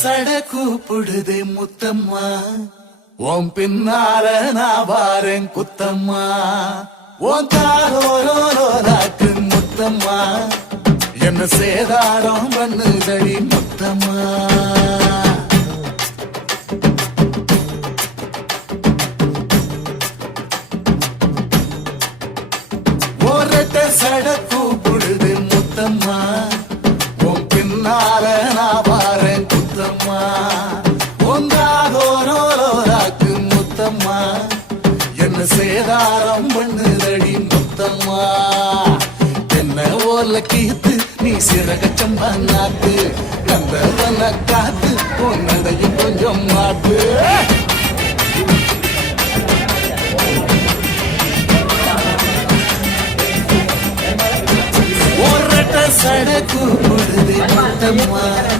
சட கூப்பிடுதே முத்தம்மா, உன் பின்னால நான் வாரேன் குத்தம்மா. உன் தாரோரோராக்கு முத்தம்மா, என்ன சேதாரம் பண்ணுதடி முத்தம்மா. ஒரட்ட சட கூப்பிடுது முத்தம்மா, உன் பின்னால நான் வாரேன் குத்தம்மா. ஒன்றாதோரோராக்கு முத்தம்மா, என்ன சேதாரம் பண்ணுதடி முத்தம்மா. என்ன ஓல கீத்து நீ சிறகச்சம்பா நாட்டு, கந்தவன காத்து உன்னதையும் கொஞ்சம் மாட்டு. ஒரட்ட சட கூப்பிடுது முத்தம்மா.